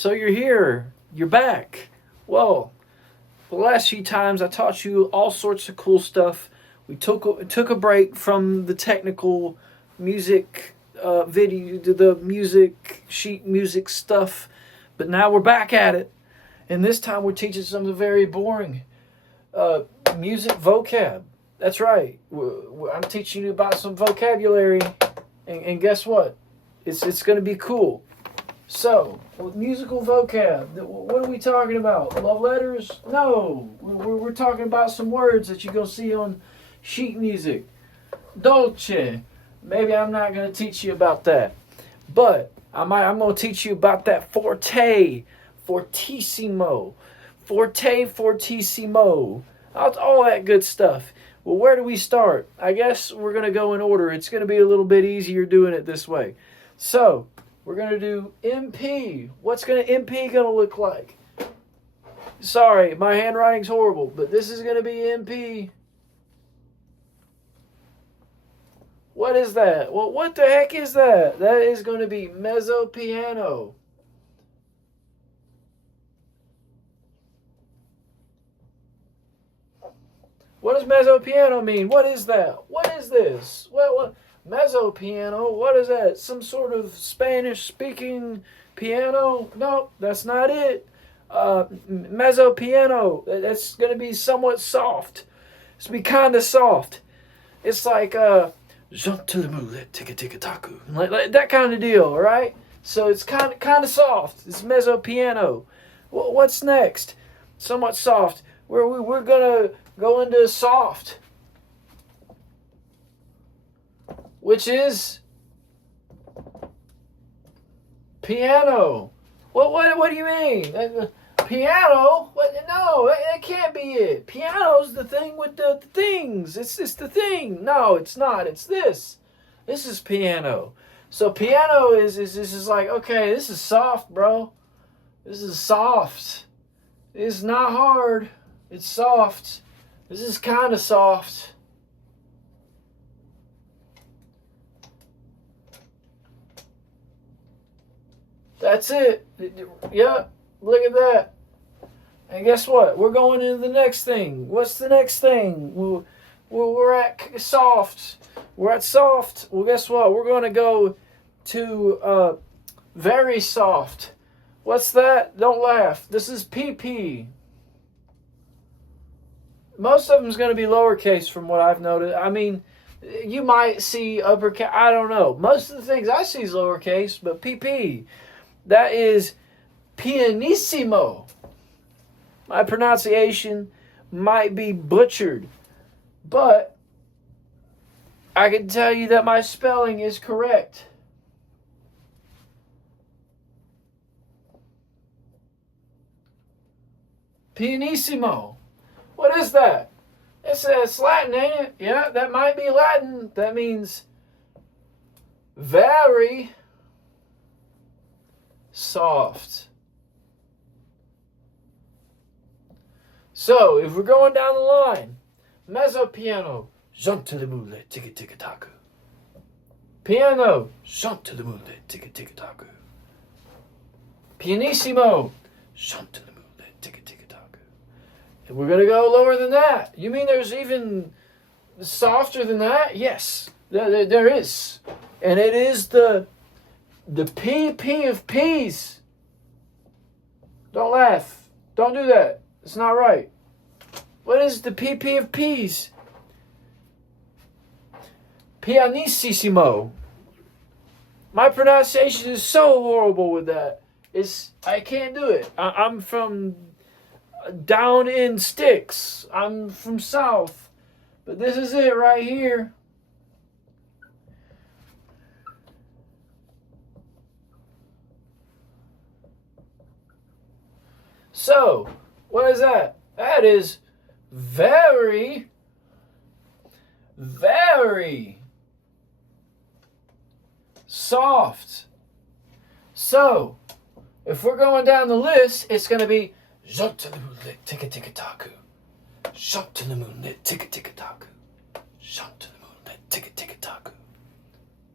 So you're here. You're back. Well, the last few times I taught you all sorts of cool stuff. We took a break from the technical music video, the music sheet music stuff, but now we're back at it. And this time we're teaching something very boring. Uh, Music vocab. That's right. I'm teaching you about some vocabulary, and guess what? It's going to be cool. So, with musical vocab, what are we talking about? Love letters? No. We're talking about some words that you're going to see on sheet music. Dolce. Maybe I'm not going to teach you about that. But I'm going to teach you about that forte, fortissimo, forte, fortissimo, all that good stuff. Well, where do we start? I guess we're going to go in order. It's going to be a little bit easier doing it this way. So, we're going to do MP. What's MP going to look like? Sorry, my handwriting's horrible, but this is going to be MP. What is that? Well, what the heck is that? That is going to be mezzo piano. What does mezzo piano mean? What is that? What is this? What mezzo piano? What is that? Some sort of Spanish speaking piano? No, that's not it. Mezzo piano. That's going to be somewhat soft. It's going to be kind of soft. It's like ticka-ticka-taku. Like that kind of deal, all right? So it's kind of soft. It's mezzo piano. What's next? Somewhat soft. We're going to go into soft, which is piano. What do you mean? Piano? What? No, that can't be it. Piano's the thing with the things. It's the thing. No, it's not. It's this. This is piano. So piano is like, okay, this is soft, bro. This is soft. It's not hard. It's soft. This is kind of soft. That's it. Yeah, look at that. And guess what? We're going into the next thing. What's the next thing? We're at soft. We're at soft. Well, guess what? We're going to go to very soft. What's that? Don't laugh. This is PP. Most of them is going to be lowercase from what I've noted. I mean, you might see uppercase. I don't know. Most of the things I see is lowercase, but PP. That is pianissimo. My pronunciation might be butchered, but I can tell you that my spelling is correct. Pianissimo. What is that? It's Latin, ain't it? Yeah, that might be Latin. That means very soft. So, if we're going down the line, mezzo piano, gentillemule, ticka-ticka-taku. Piano, gentillemule, ticka-ticka-taku. Pianissimo, gentillemule, ticka-ticka-taku. And we're going to go lower than that. You mean there's even softer than that? Yes, there is. And it is the PP of P's. Don't laugh. Don't do that. It's not right. What is the PP of P's? Pianissimo. My pronunciation is so horrible with that. I can't do it. I'm from down in sticks. I'm from south. But this is it right here. So, what is that? That is very, very soft. So, if we're going down the list, it's going to be gentillemule, ticka-ticka-taku. Gentillemule, ticka-ticka-taku. Gentillemule, ticka-ticka-taku.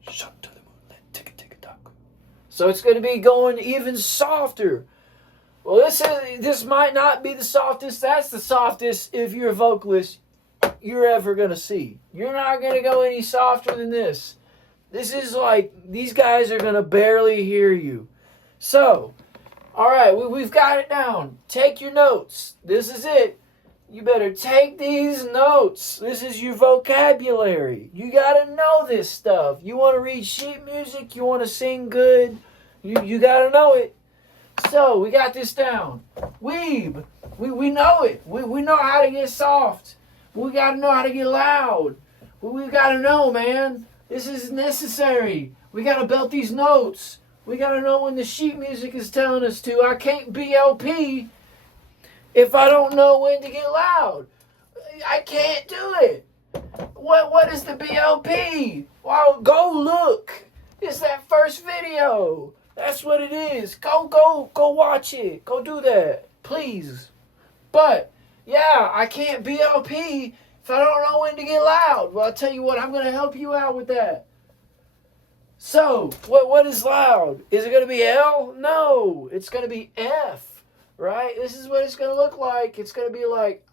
Gentillemule, ticka-ticka-taku. So it's going to be going even softer. Well, this might not be the softest. That's the softest if you're a vocalist you're ever gonna see. You're not gonna go any softer than this. This is like these guys are gonna barely hear you. So, all right, we've got it down. Take your notes. This is it. You better take these notes. This is your vocabulary. You gotta know this stuff. You want to read sheet music. You want to sing good. You gotta know it. So we got this down. Weeb. We know it. We know how to get soft. We got to know how to get loud. We got to know, man. This is necessary. We got to belt these notes. We got to know when the sheet music is telling us to. I can't BLP if I don't know when to get loud. I can't do it. What is the BLP? Well, go look. It's that first video. That's what it is. Go watch it. Go do that, please. But yeah, I can't BLP if I don't know when to get loud. Well, I'll tell you what, I'm going to help you out with that. So, what is loud? Is it going to be L? No, it's going to be F, right? This is what it's going to look like. It's going to be like,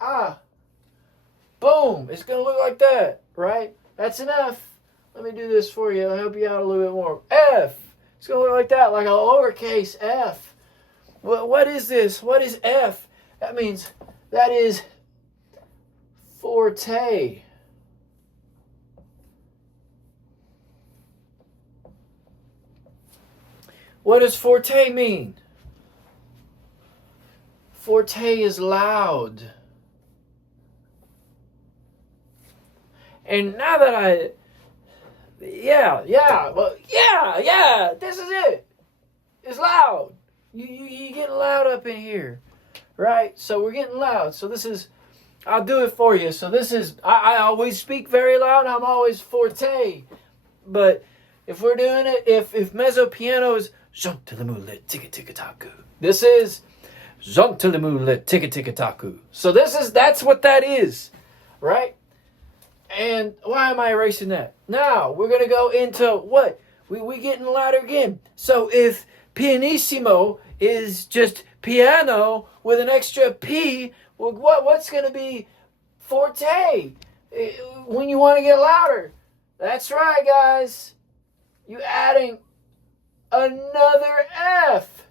boom. It's going to look like that, right? That's an F. Let me do this for you. I'll help you out a little bit more. F. It's going to look like that, like a lowercase f. What is this? What is F? That means that is forte. What does forte mean? Forte is loud. And now that yeah, this is it. It's loud. You getting loud up in here, right? So we're getting loud. So this is, I'll do it for you. So this is, I always speak very loud. I'm always forte. But if we're doing it, if mezzo piano is Jontilamule Tikataku, this is Jontilamule Tikataku. So that's what that is, right? And why am I erasing that? Now, we're going to go into what? We getting louder again. So if pianissimo is just piano with an extra P, well, what's going to be forte when you want to get louder? That's right, guys. You adding another F.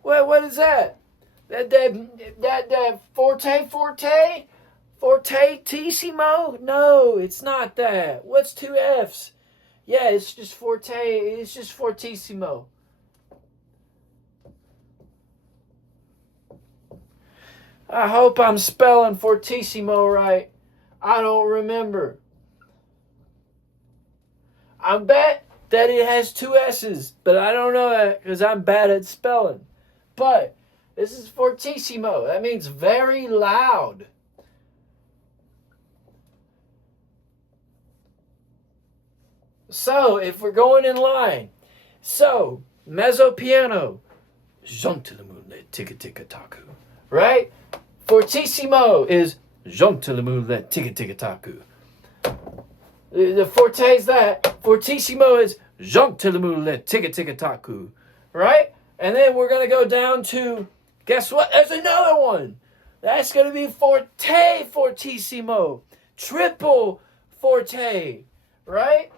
What is that? That forte? Fortissimo? No, it's not that. What's two F's? Yeah, it's just forte. It's just fortissimo. I hope I'm spelling fortissimo right. I don't remember. I bet that it has two S's, but I don't know that because I'm bad at spelling. But this is fortissimo. That means very loud. So, if we're going in line, so, mezzo piano, Jontilamule Tikataku, right? Fortissimo is Jontilamule Tikataku. The forte is that. Fortissimo is Jontilamule Tikataku, right? And then we're going to go down to, guess what? There's another one. That's going to be forte fortissimo. Triple forte, right?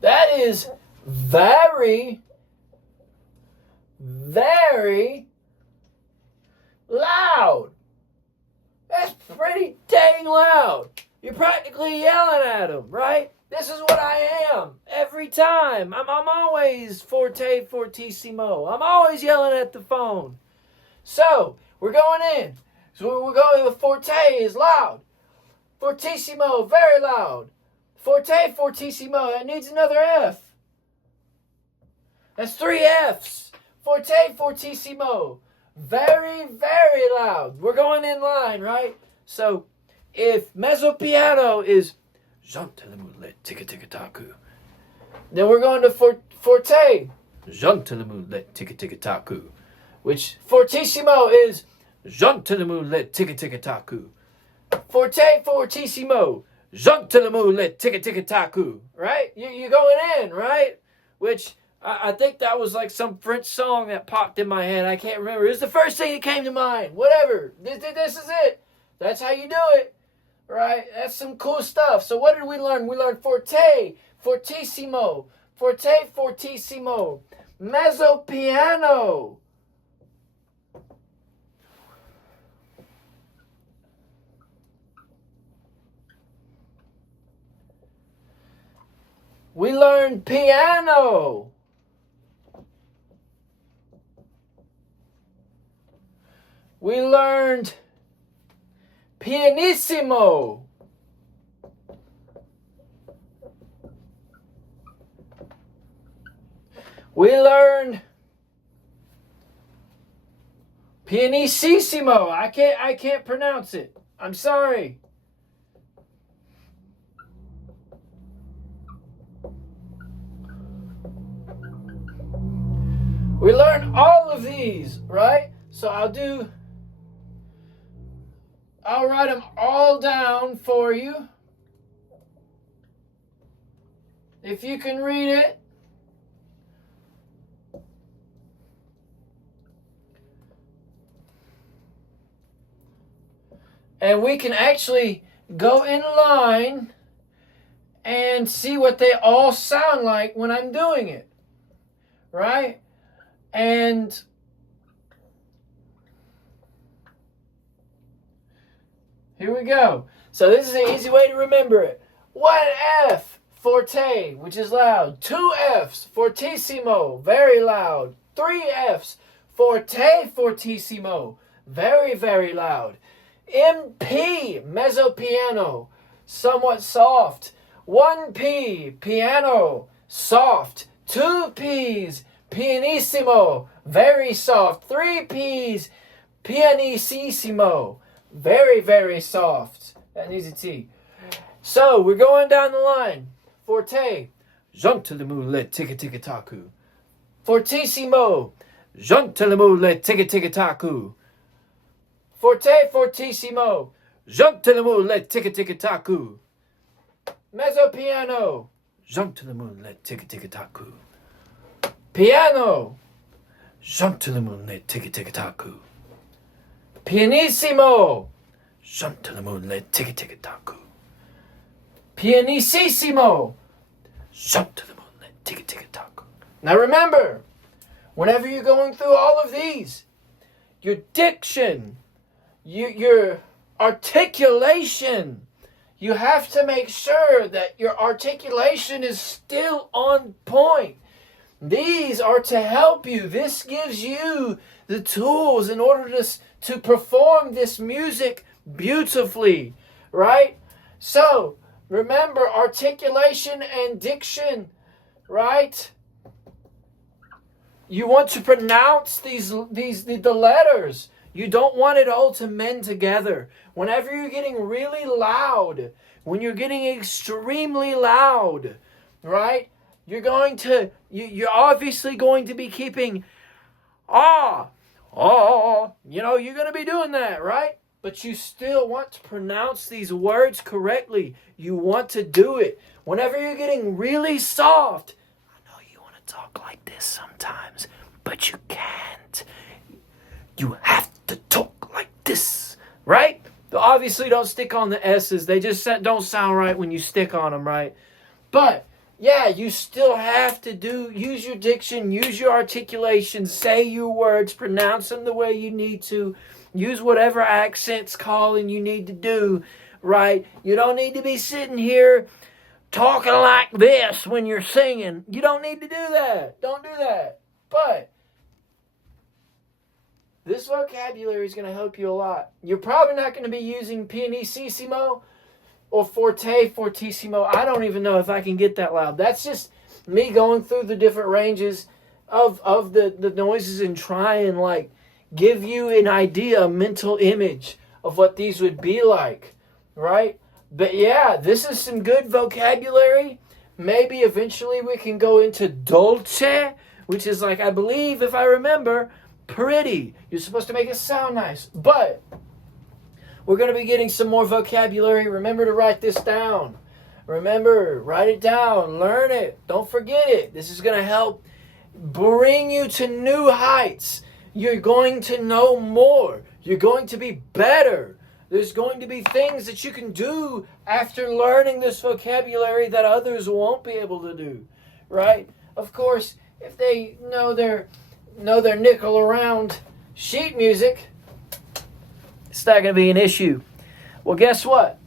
That is very, very loud. That's pretty dang loud. You're practically yelling at them, right? This is what I am every time. I'm always fortissimo. I'm always yelling at the phone. So, we're going in. So we're going with forte is loud. Fortissimo, very loud. Forte, fortissimo, that needs another F. That's three Fs. Forte, fortissimo. Very, very loud. We're going in line, right? So, if mezzo piano is Jontilamule Tikataku, then we're going to forte. Gentlemen, let ticka-ticka-taku. Which fortissimo is Gentlemen, let ticka-ticka-taku. Forte, fortissimo. Gentlemen, let ticka-ticka-taku. Right? You're going in, right? Which I think that was like some French song that popped in my head. I can't remember. It was the first thing that came to mind. Whatever. This is it. That's how you do it. Right? That's some cool stuff. So what did we learn? We learned forte, fortissimo, forte, fortissimo, mezzo piano. We learned piano. We learned pianissimo. We learned pianissimo. I can't pronounce it. I'm sorry. We learned all of these, right? So I'll write them all down for you. If you can read it. And we can actually go in line and see what they all sound like when I'm doing it. Right? And here we go. So this is an easy way to remember it. 1 F, forte, which is loud. 2 Fs, fortissimo, very loud. 3 Fs, forte, fortissimo, very, very loud. MP, mezzo piano, somewhat soft. 1 P, piano, soft. 2 Ps, pianissimo, very soft. 3 Ps, pianissimo, very, very soft. That needs a T. So, we're going down the line. Forte, Gentlemen, let ticka-ticka-taku. Fortissimo, Gentlemen, let ticka-ticka-taku. Forte, fortissimo, Gentlemen, let ticka-ticka-taku. Mezzo piano, Gentlemen, let ticka-ticka-taku. Piano, Gentlemen, let ticka-ticka-taku. Pianissimo, Gentlemen, let ticka-ticka-taku. Pianissimo, Gentlemen, let ticka-ticka-taku. Now remember, whenever you're going through all of these, your diction, your articulation, you have to make sure that your articulation is still on point. These are to help you. This gives you the tools in order to perform this music beautifully, right? So, remember articulation and diction, right? You want to pronounce the letters. You don't want it all to mend together. Whenever you're getting really loud, when you're getting extremely loud, right? You're obviously going to be keeping you're going to be doing that, right? But you still want to pronounce these words correctly. You want to do it. Whenever you're getting really soft, I know you want to talk like this sometimes, but you can't. You have to talk like this, right? Obviously, don't stick on the S's. They just don't sound right when you stick on them, right? But yeah, you still have to use your diction, use your articulation, say your words, pronounce them the way you need to, use whatever accents calling you need to do, right? You don't need to be sitting here talking like this when you're singing. You don't need to do that. Don't do that. But this vocabulary is going to help you a lot. You're probably not going to be using pianissimo or forte, fortissimo. I don't even know if I can get that loud. That's just me going through the different ranges of the noises and try and like give you an idea, a mental image of what these would be like, right? But yeah, this is some good vocabulary. Maybe eventually we can go into dolce, which is like, I believe, if I remember, pretty. You're supposed to make it sound nice. But we're going to be getting some more vocabulary. Remember to write this down. Remember, write it down. Learn it. Don't forget it. This is going to help bring you to new heights. You're going to know more. You're going to be better. There's going to be things that you can do after learning this vocabulary that others won't be able to do, right? Of course, if they know their nickel around sheet music, it's not going to be an issue. Well, guess what?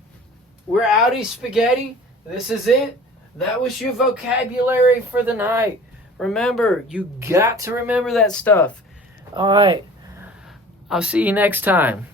We're outie spaghetti. This is it. That was your vocabulary for the night. Remember, you got to remember that stuff. All right. I'll see you next time.